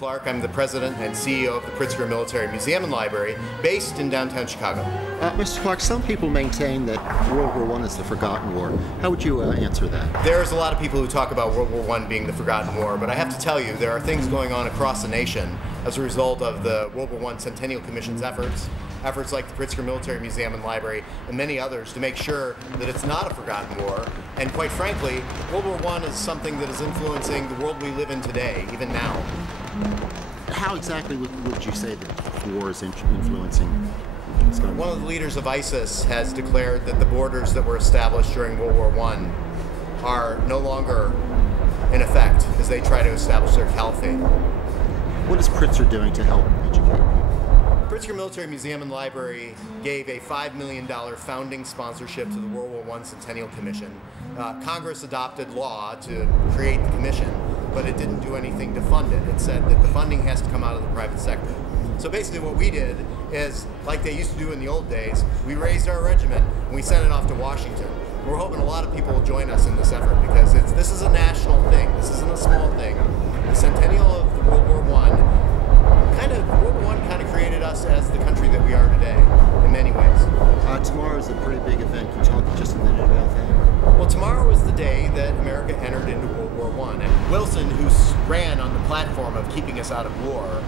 Kenneth Clark. I'm the president and CEO of the Pritzker Military Museum Library, based in downtown Chicago. Mr. Clark, some people maintain that World War I is the forgotten war. How would you answer that? There's a lot of people who talk about World War I being the forgotten war, but I have to tell you, there are things going on across the nation as a result of the World War I Centennial Commission's efforts like the Pritzker Military Museum and Library, and many others to make sure that it's not a forgotten war. And quite frankly, World War I is something that is influencing the world we live in today, even now. How exactly would you say that the war is influencing what's going on? One of the leaders of ISIS has declared that the borders that were established during World War I are no longer in effect as they try to establish their caliphate. What is Pritzker doing to help educate? Pritzker Military Museum and Library gave a $5 million founding sponsorship to the World War I Centennial Commission. Congress adopted law to create the commission, but it didn't do anything to fund it. It said that the funding has to come out of the private sector. So basically what we did is, like they used to do in the old days, we raised our regiment and we sent it off to Washington. We're hoping a lot of people will join us in this effort because this is a national thing. This isn't a small thing. The Centennial of the World War I kind of created us as the country that we are today in many ways. Tomorrow is a pretty big event. Can you talk just a minute about that? Well, tomorrow is the day that America entered into World War I. And Wilson, who ran on the platform of keeping us out of war,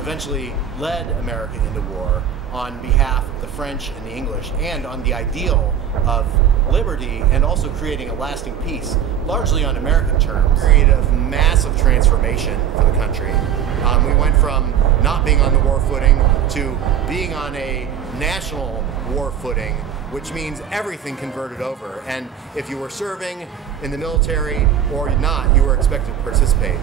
eventually led America into war on behalf of the French and the English, and on the ideal of liberty and also creating a lasting peace, largely on American terms. A period of massive transformation for the country. We went from not being on the war footing to being on a national war footing, which means everything converted over. And if you were serving in the military or not, you were expected to participate.